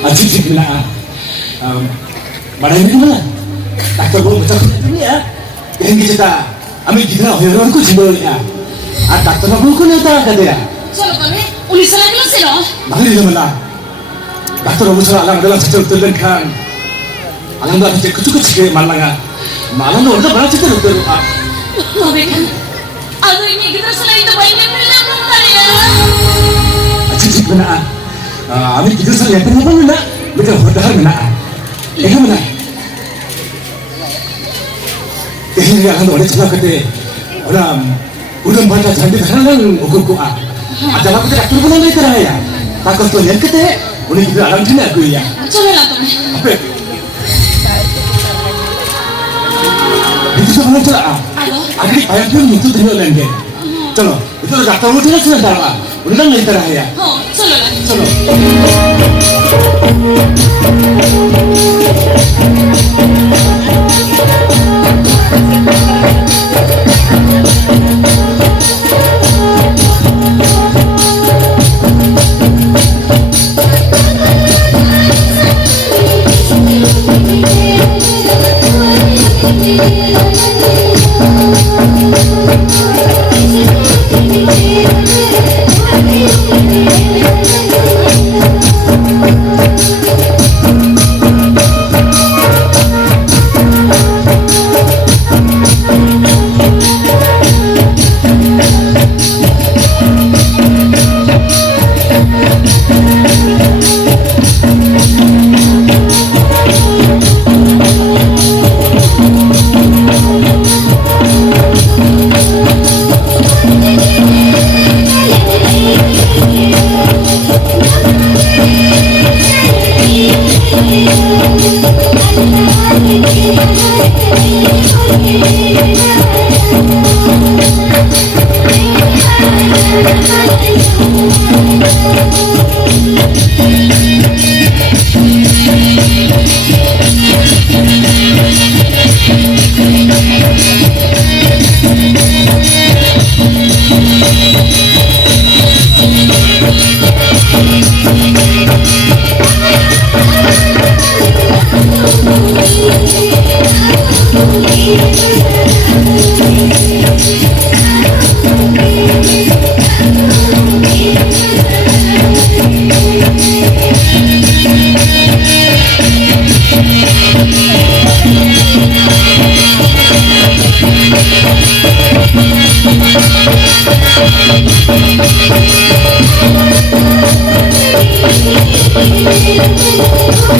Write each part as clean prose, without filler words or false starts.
Aji na marahil naman takto ko macam ni ya yang kita ambil kita hero ko jimbol ya takto na ko na ta kada চলো কবে police লাগলো ছিল marahil naman na takto na musa alang dalam sejauh tulen kan alang dah cek kucuk kucuk malanga malang dah udah berapa cek tu কবে kan aku ini kita selain itu baiknya bilang belum ya aji na ambil kita selain apa apa na betul betul na ini mana ini yang ada celah kete orang udah baca janji kanan ukur ku ada apa kita turun lagi kerana ya takut tu yang kete udah kita alam sini aku ya চলো না তুমি apa itu sebenarnya celah adik ayam pun itu tinggal lagi चलो itu dah tahu tu lah sudah dah udah lagi kerana ya oh চলো না चलो Thank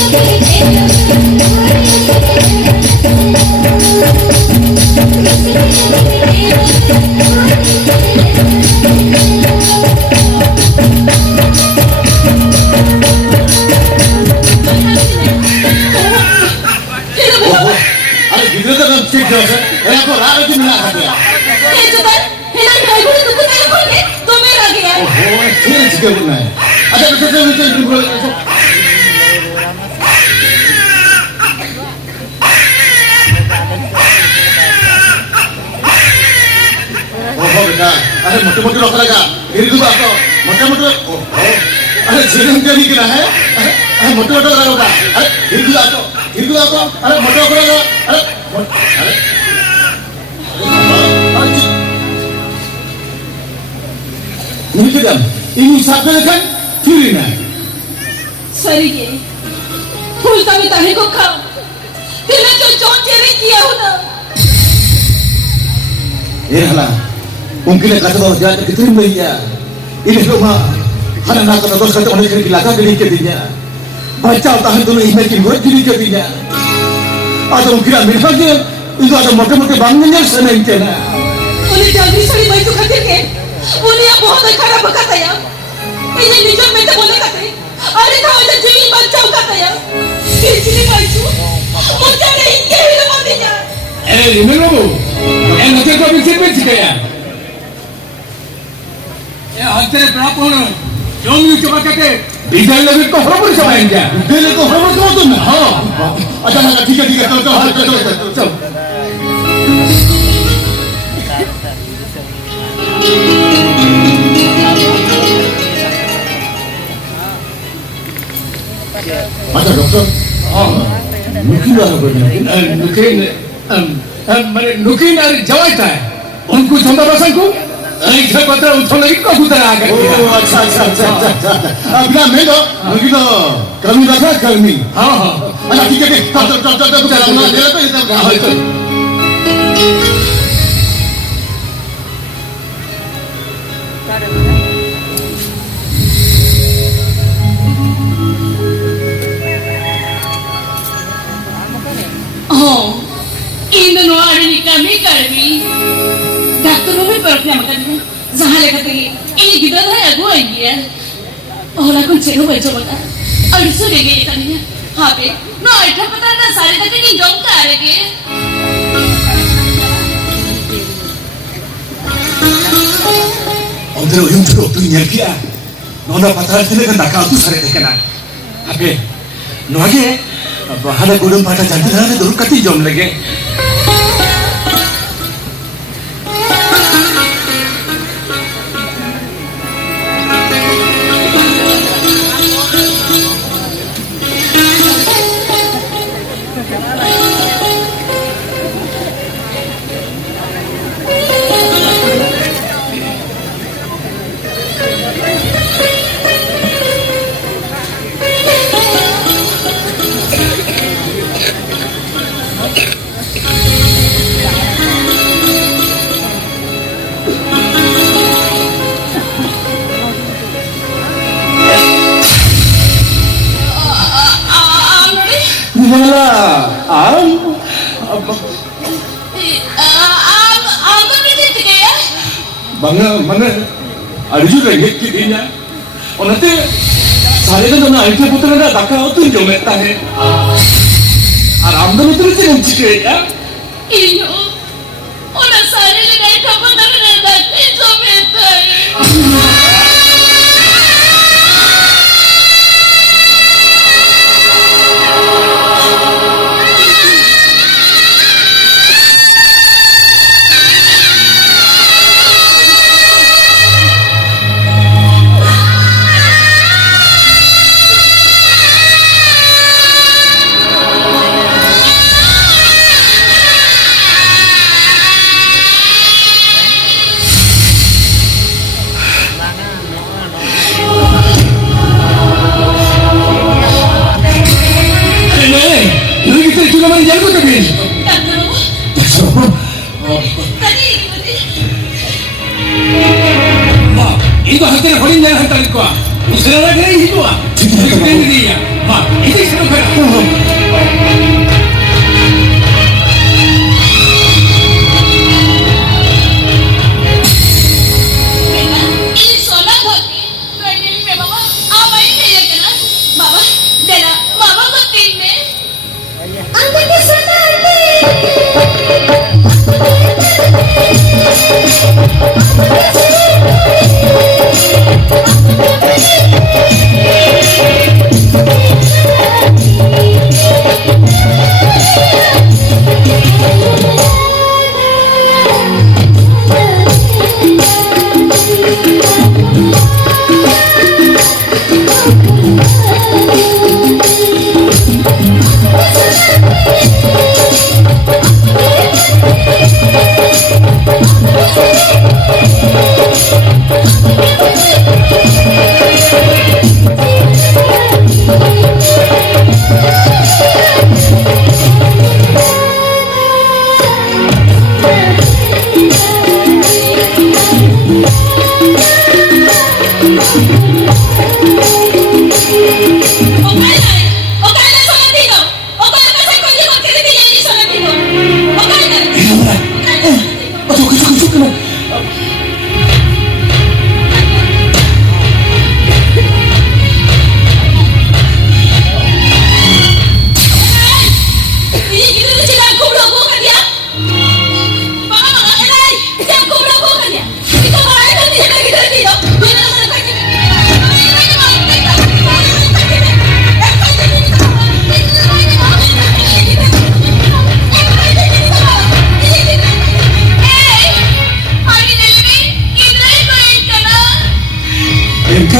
you. Era kok lagi di mana katanya? Itu kan, hendak driver itu pun telepon deh, tuh merah ya. Oh, ini juga benar. Ada betul betul. Oh बेटा, अरे मोटे-मोटे लोग लगा, गिर गया तो मोटे-मोटे, अरे जीवन क्या लिखना है? अरे मोटे-मोटे लगा बेटा, अरे गिर गया तो, अरे मोटे-मोटे लगा, अरे ini kedam, ini sampai kan curi na. सही है, फूल कभी ताहे को खाओ, तिला जो जोन चेरी किया हो ना. Hala, mungkin kata bawa jalan diterima ya. Ini rumah, hana nak kata terus kata orang kiri belakang gini ketinya. Baca tahan dulu email buat gini ketinya. Atau mungkin ambil saja, itu ada motor-motor bangunnya sana itu na. उन्हें जल्दी से बच्चों खातिर के, उन्हें अब बहुत खराब बकता है. इन्हें निजम में तो बोले करते, अरे था वजह जीवी बच्चों का था. किसी बच्चों, मुझे नहीं क्या ही लगा दिया. Remember bu? Nanti kau bincang bincang ya. अंतर प्राप्त होना जोम यू चबा के Bidang lagi kau horor sama ini. बेले को हर वक्त होता ना हाँ. अच्छा ठीक है चल. Ada dokter? Mungkin ada begini. मैंने नुकीन और जवाई था उनको चंदा बसन को एक से पता उठो लगी को उधर आ गए Oh, अच्छा. अब ना मैं तो मगर तो कर्मी रखा कर्मी. हाँ अच्छा ठीक है चल ना ले तो इधर. Oh, ini no ada ni kami kami. Dokter rumah pergi apa kan? Zahale kata ini kita dah aku lagi ya. Oh, lagu cero baca baca. Aduh sudah gini tanya. Hape, no itu pata dah sari tak ni jom tak ada ke? Orang orang tu tu nyerkia. Nona patah tu kan tak kau tu sare tekana. Apa? Noage, bahada gudung patah jangan ada dulu kati jom lagi. Mana ada juga yang kirinya. Orang tu sari kan mana itu putra ada dakar tu jom eta he. Aram tu tu tu cik ya. Iyo, orang sari lagi kapan dah ada itu betul. jago tapi. Tadi. Ma, itu hantar horin jangan hantar ko. Usra lagi itu ah. Ini dia. Ma, ini seru kan. Angkat di sana,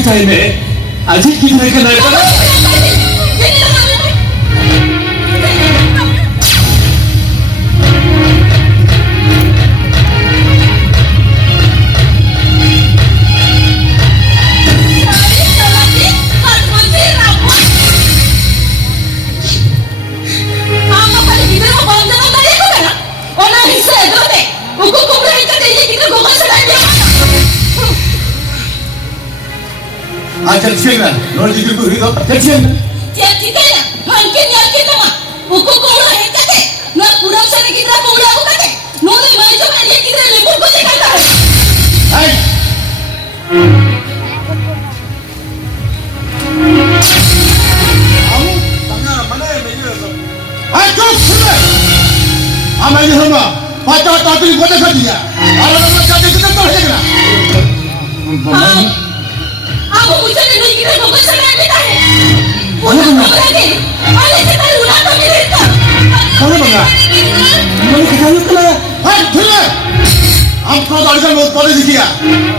cái tay mẹ à thích cái này cái này cái đấy Ajar siang na, nol di kuku itu, ajar siang na. Tiap kita ya, mungkin yakin nama. Uku kau hekate, na kurang sana kita kau aku kate. Nolai mai tu mana kita lebur kau cakap tak? Hai, kamu tanya mana yang menyuruh tu? Hai, cukup sudah. Amai ni semua, baca tadi kau dah saja. Kalau nama jadi kita tahu saja na. Aku bukan yang kita kau sana kita ni. Ulah kau berani, ada kita ulah kau kita. Kamu bangga? Mana kita ni kena? Hai, sudah. हमको दर्शन बहुत पड़े दिखिया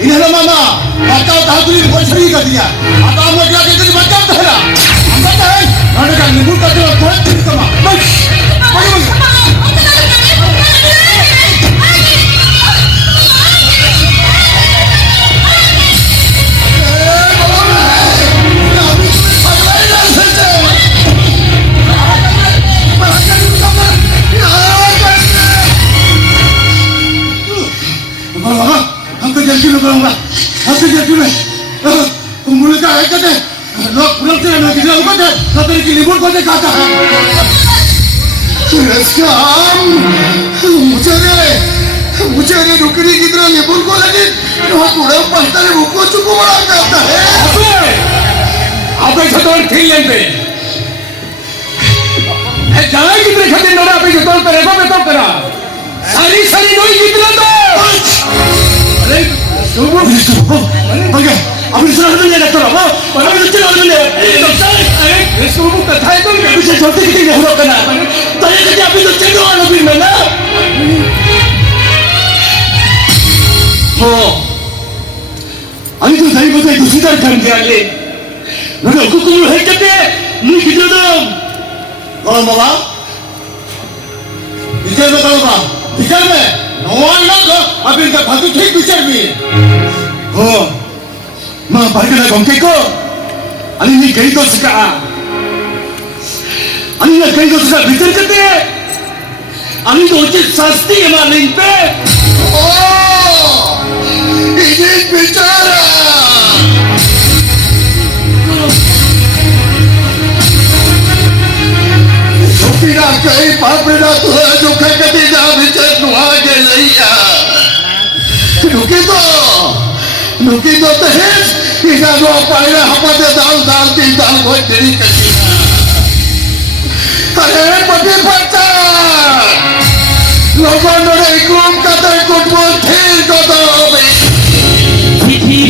इन्हें ना मामा बचाओ ताहुतुली को छड़ी कर दिया आता हम लोग जाके तेरी बचाओ तो है ना हम बता है नाटक का निबुल का जो थोड़ा चीज कमा बस हमको जल्दी में करूँगा हमको जल्दी में मुझे क्या है कहते लोग पुलिस से ना किसी लोग कहते खतरे की लिबुल को दिखाता है श्याम मुझे ने रुकनी की तरह लिबुल को लगी वहाँ पूरा पलटा ने मुझको चुप बड़ा करता है अबे छतोड़ खेल लेंगे जाना कितने खतरे नोरा अबे छतोड़ करे को बेतों करा सारी सारी नोई कितना तो अरे सुबह ओके अभी सुना तो नहीं लगता ना अभी तो चलो नहीं अरे सुबह कथा है तो मुझे छोटे कितने नहीं हो करना तो ये तो अभी तो चलो वालों भी में ना हो अभी तो सही बताई दूसरी तरफ कर दिया ले मुझे कुकुर है कहते नहीं कितना तो कौन बाबा विचार में करो बाबा विचार में नौवान लोग अभी इनका भातु ठीक विचार भी हो माँ भाई ना गंके को अली नहीं कहीं तो सका अली ना कहीं तो सका विचार करते हैं अली तो उचित शास्त्री हमारे इन पे ओ ये विचार पीड़ा कहीं पापड़ा तो है जो खकती जा विचार नुआ के लैया नुकी तो तहेस इसा जो पाइला हपते दाल तीन दाल कोई तेरी कची अरे पति पच्चा लोगों ने इकुम कतर कुटबो थीर को दो चिट्ठी